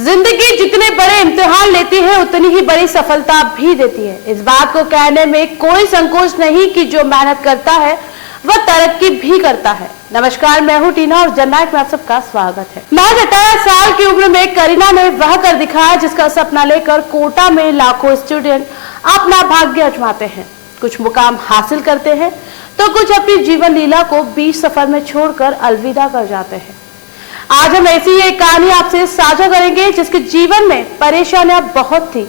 जिंदगी जितने बड़े इम्तिहान लेती है उतनी ही बड़ी सफलता भी देती है। इस बात को कहने में कोई संकोच नहीं कि जो मेहनत करता है वह तरक्की भी करता है। नमस्कार, मैं हूं टीना और जननायक में आप सबका स्वागत है। महज 18 साल की उम्र में करीना ने वह कर दिखाया जिसका सपना लेकर कोटा में लाखों स्टूडेंट अपना भाग्य आजमाते हैं। कुछ मुकाम हासिल करते हैं तो कुछ अपनी जीवन लीला को बीच सफर में छोड़कर अलविदा कर जाते हैं। आज हम ऐसी ही एक कहानी आपसे साझा करेंगे जिसके जीवन में परेशानियां बहुत थी,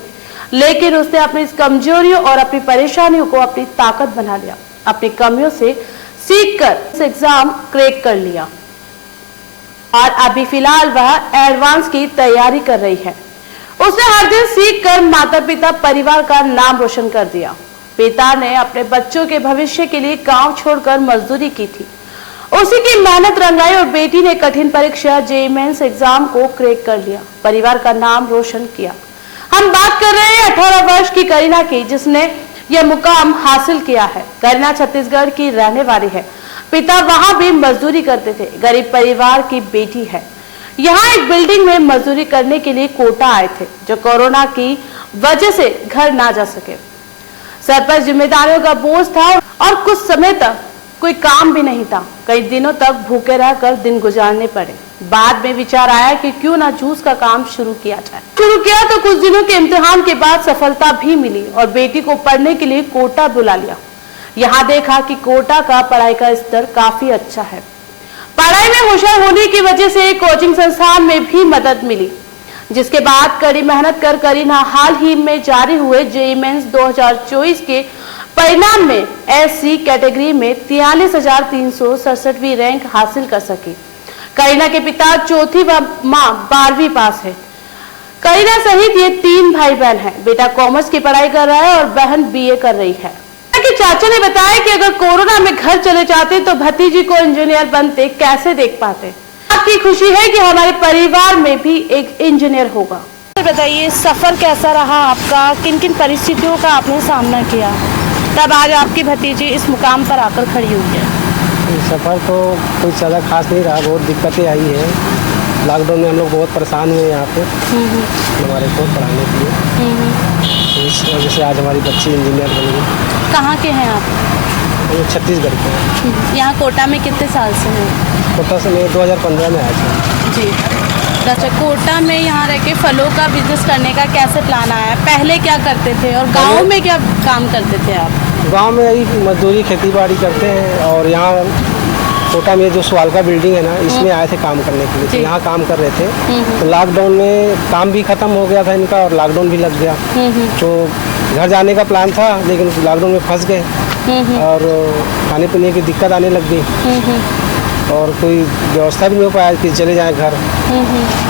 लेकिन उसने अपनी इस कमजोरियों और अपनी परेशानियों को अपनी ताकत बना लिया। अपनी कमियों से सीखकर इस एग्जाम क्रैक कर लिया और अभी फिलहाल वह एडवांस की तैयारी कर रही है। उसने हर दिन सीखकर माता पिता परिवार का नाम रोशन कर दिया। पिता ने अपने बच्चों के भविष्य के लिए गांव छोड़कर मजदूरी की थी। उसी की मेहनत रंगाई और बेटी ने कठिन परीक्षा जेईई मेंस एग्जाम को क्रैक कर लिया, परिवार का नाम रोशन किया। हम बात कर रहे हैं 18 वर्ष की करीना की, जिसने यह मुकाम हासिल किया है। करीना छत्तीसगढ़ की रहने वाली है। पिता वहां भी मजदूरी करते थे। गरीब परिवार की बेटी है। यहाँ एक बिल्डिंग में मजदूरी करने के लिए कोटा आए थे, जो कोरोना की वजह से घर ना जा सके। सर पर जिम्मेदारियों का बोझ था और कुछ समय तक कोई काम भी नहीं था। कई दिनों तक भूखे रहकर दिन गुजारने पड़े। बाद में विचार आया कि क्यों ना जूस का काम शुरू किया जाए। शुरू किया तो कुछ दिनों के इम्तिहान के बाद सफलता भी मिली और बेटी को पढ़ने के लिए कोटा बुला लिया। यहाँ देखा कि कोटा का पढ़ाई का स्तर काफी अच्छा है। पढ़ाई में होशियार होने की वजह से कोचिंग संस्थान में भी मदद मिली, जिसके बाद कड़ी मेहनत कर करीना हाल ही में जारी हुए जेईई मेंस 2024 के परिणाम में एससी कैटेगरी में 43,367वीं रैंक हासिल कर सकी। करीना के पिता चौथी व मां 12वीं पास है। करीना सहित ये 3 भाई बहन हैं। बेटा कॉमर्स की पढ़ाई कर रहा है और बहन बीए कर रही है। कि चाचा ने बताया कि अगर कोरोना में घर चले जाते तो भतीजी को इंजीनियर बनते कैसे देख पाते। आपकी खुशी है कि हमारे परिवार में भी एक इंजीनियर होगा। बताइए, सफर कैसा रहा आपका? किन किन परिस्थितियों का आपने सामना किया तब आज आपकी भतीजी इस मुकाम पर आकर खड़ी हुई है? सफ़र तो कोई ज़्यादा खास नहीं रहा। बहुत दिक्कतें आई हैं। लॉकडाउन में हम लोग बहुत परेशान हुए यहाँ पे हमारे को पढ़ाने के लिए। तो इस वजह से आज हमारी बच्ची इंजीनियर बन गई। कहाँ के हैं आप? वो छत्तीसगढ़ के हैं। यहाँ कोटा में कितने साल से हैं? कोटा से मैं 2015 में आया था जी। अच्छा, कोटा में यहाँ रह के फलों का बिजनेस करने का कैसे प्लान आया? पहले क्या करते थे और गाँव में क्या काम करते थे आप? गांव में यही मजदूरी खेती बाड़ी करते हैं और यहाँ कोटा में जो सुवालका बिल्डिंग है ना, इसमें आए थे काम करने के लिए। तो यहाँ काम कर रहे थे। तो लॉकडाउन में काम भी ख़त्म हो गया था इनका और लॉकडाउन भी लग गया। तो घर जाने का प्लान था, लेकिन लॉकडाउन में फंस गए और खाने पीने की दिक्कत आने लग गई और कोई व्यवस्था भी नहीं हो पाया कि चले जाएं घर।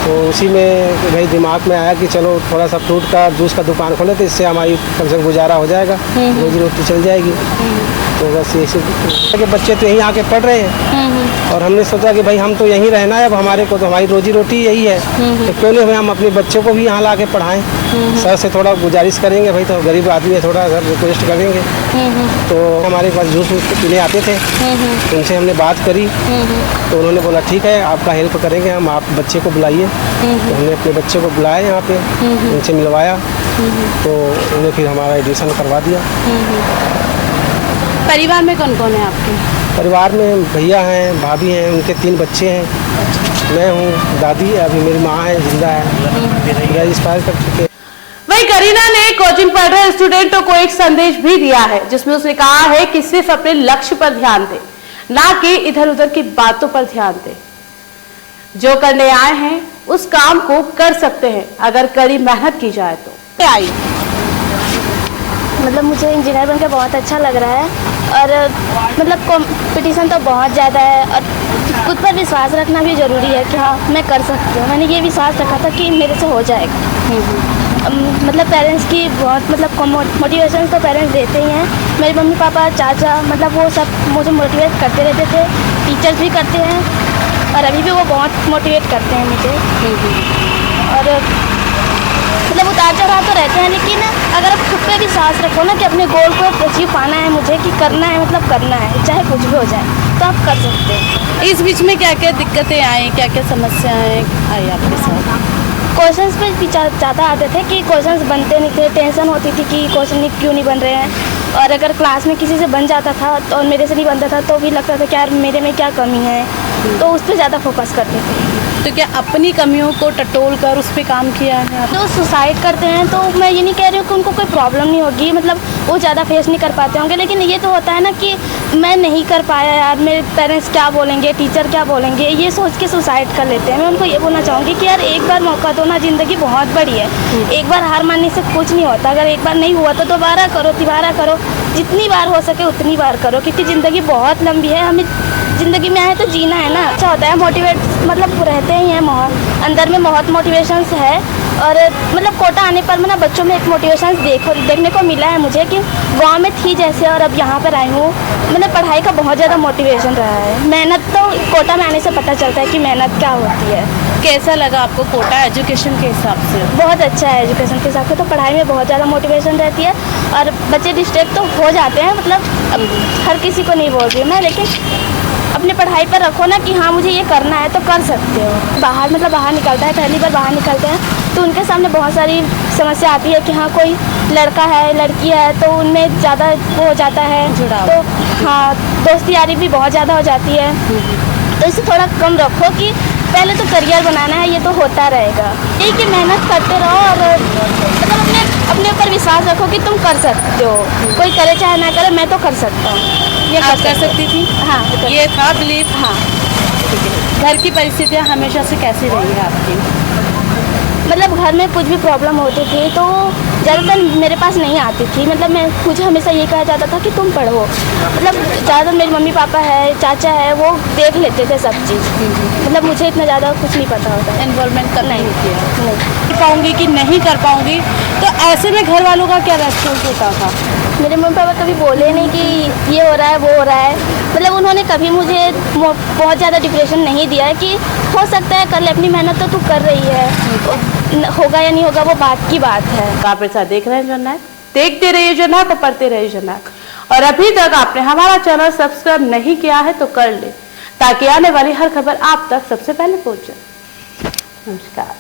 तो उसी में भाई दिमाग में आया कि चलो थोड़ा सा फ्रूट का जूस का दुकान खोले तो इससे हमारी कम से कम गुजारा हो जाएगा, रोजी रोटी चल जाएगी। तो बस ऐसे के बच्चे तो यहीं आके पढ़ रहे हैं और हमने सोचा कि भाई हम तो यहीं रहना है, अब हमारे को तो हमारी रोजी रोटी यही है, तो क्यों नहीं हम अपने बच्चों को भी यहाँ ला के पढ़ाएँ। सर से थोड़ा गुजारिश करेंगे, भाई तो गरीब आदमी है, थोड़ा घर रिक्वेस्ट करेंगे। तो हमारे पास जूस पीने आते थे, उनसे हमने बात करी तो उन्होंने बोला ठीक है आपका हेल्प करेंगे हम, आप बच्चे को बुलाइए। तो हमने अपने बच्चे को बुलाया यहाँ पे, उनसे मिलवाया तो उन्हें फिर हमारा एडमिशन करवा दिया। परिवार में कौन कौन है आपके? परिवार में भैया हैं, भाभी हैं, उनके 3 बच्चे हैं, मैं हूँ, दादी है, अभी मेरी माँ है, जिंदा है, एक्सपायर कर चुके। वही करीना ने कोचिंग पढ़ रहे स्टूडेंटों को एक संदेश भी दिया है, जिसमें उसने कहा है कि सिर्फ अपने लक्ष्य पर ध्यान दें, ना कि इधर उधर की बातों पर ध्यान दें। जो करने आए हैं उस काम को कर सकते हैं अगर कड़ी मेहनत की जाए तो। आई मतलब मुझे इंजीनियर बनकर बहुत अच्छा लग रहा है और मतलब कंपटीशन तो बहुत ज़्यादा है और खुद पर विश्वास रखना भी ज़रूरी है कि हाँ मैं कर सकती हूँ। मैंने ये विश्वास रखा था कि मेरे से हो जाएगा। मतलब पेरेंट्स की बहुत मतलब मोटिवेशन तो पेरेंट्स देते ही हैं। मेरे मम्मी पापा चाचा मतलब वो सब मुझे मोटिवेट करते रहते थे, टीचर्स भी करते हैं और अभी भी वो बहुत मोटिवेट करते हैं मुझे। और मतलब उतार चढ़ाव तो रहते हैं, लेकिन अगर आप खुद पे विश्वास रखो ना कि अपने गोल को अचीव पाना है मुझे, कि करना है मतलब करना है, चाहे कुछ भी हो जाए, तो आप कर सकते हैं। इस बीच में क्या क्या दिक्कतें आई, क्या क्या समस्याएं आई आपके साथ? क्वेश्चंस पे भी ज़्यादा आते थे कि क्वेश्चंस बनते नहीं थे, टेंशन होती थी कि क्वेश्चन क्यों नहीं बन रहे हैं। और अगर क्लास में किसी से बन जाता था और मेरे से नहीं बनता था तो भी लगता था कि यार मेरे में क्या कमी है, तो उस पर ज़्यादा फोकस करते थे। तो क्या अपनी कमियों को टटोल कर उस पर काम किया है? जो सुसाइड करते हैं तो मैं ये नहीं कह रही हूँ कि उनको कोई प्रॉब्लम नहीं होगी, मतलब वो ज़्यादा फेस नहीं कर पाते होंगे, लेकिन ये तो होता है ना कि मैं नहीं कर पाया यार, मेरे पेरेंट्स क्या बोलेंगे, टीचर क्या बोलेंगे, ये सोच के सुसाइड कर लेते हैं। मैं उनको ये बोलना चाहूँगी कि यार एक बार मौका दो ना, ज़िंदगी बहुत बड़ी है, एक बार हार मानने से कुछ नहीं होता। अगर एक बार नहीं हुआ तो दोबारा करो, तिबारा करो, जितनी बार हो सके उतनी बार करो, क्योंकि ज़िंदगी बहुत लंबी है, हमें ज़िंदगी में आए तो जीना है ना। अच्छा होता है मोटिवेट, मतलब रहते ही हैं अंदर में बहुत मोटिवेशंस है। और मतलब कोटा आने पर ना बच्चों में एक मोटिवेशन देखने को मिला है मुझे कि गांव में थी जैसे और अब यहाँ पर आई हूँ, मतलब पढ़ाई का बहुत ज़्यादा मोटिवेशन रहा है। मेहनत तो कोटा में आने से पता चलता है कि मेहनत क्या होती है। कैसा लगा आपको कोटा एजुकेशन के हिसाब से? बहुत अच्छा है एजुकेशन के हिसाब से, तो पढ़ाई में बहुत ज़्यादा मोटिवेशन रहती है और बच्चे डिस्ट्रैक्ट तो हो जाते हैं, मतलब अब हर किसी को नहीं बोल रही मैं, लेकिन अपने पढ़ाई पर रखो ना कि हाँ मुझे ये करना है तो कर सकते हो। बाहर मतलब बाहर निकलता है, पहली बार बाहर निकलते हैं तो उनके सामने बहुत सारी समस्या आती है कि हाँ कोई लड़का है लड़की है तो उनमें ज़्यादा वो हो जाता है जुड़ाव, तो हाँ दोस्ती यारी भी बहुत ज़्यादा हो जाती है। तो इसे थोड़ा कम रखो कि पहले तो करियर बनाना है, ये तो होता रहेगा, यही कि मेहनत करते रहो और मतलब अपने ऊपर विश्वास रखो कि तुम कर सकते हो, कोई करे चाहे ना करे मैं तो कर सकता हूँ। ये आप कर सकती थी? हाँ, ये था बिलीव। हाँ। घर की परिस्थितियाँ हमेशा से कैसी रही है आपकी? मतलब घर में कुछ भी प्रॉब्लम होती थी तो ज़्यादातर मेरे पास नहीं आती थी, मतलब मुझे हमेशा ये कहा जाता था कि तुम पढ़ो, मतलब ज़्यादातर मेरे मम्मी पापा है, चाचा है, वो देख लेते थे सब चीज़, मतलब मुझे इतना ज़्यादा कुछ नहीं पता होता है। इन्वॉल्वमेंट कर नहीं किया कर पाऊँगी कि नहीं कर पाऊँगी, तो ऐसे में घर वालों का क्या रेस्पॉन्स होता था? मेरे मम्मी पापा कभी बोले नहीं कि ये हो रहा है वो हो रहा है, मतलब उन्होंने कभी मुझे बहुत ज़्यादा डिप्रेशन नहीं दिया है कि हो सकता है कर ले, अपनी मेहनत तो तू कर रही है, होगा या नहीं होगा वो बात की बात है। आप ऐसा देख रहे हैं जननायक, देखते रहिए जननायक और पढ़ते रहिए जननायक। और अभी तक आपने हमारा चैनल सब्सक्राइब नहीं किया है तो कर ले, ताकि आने वाली हर खबर आप तक सबसे पहले पहुंचे। नमस्कार।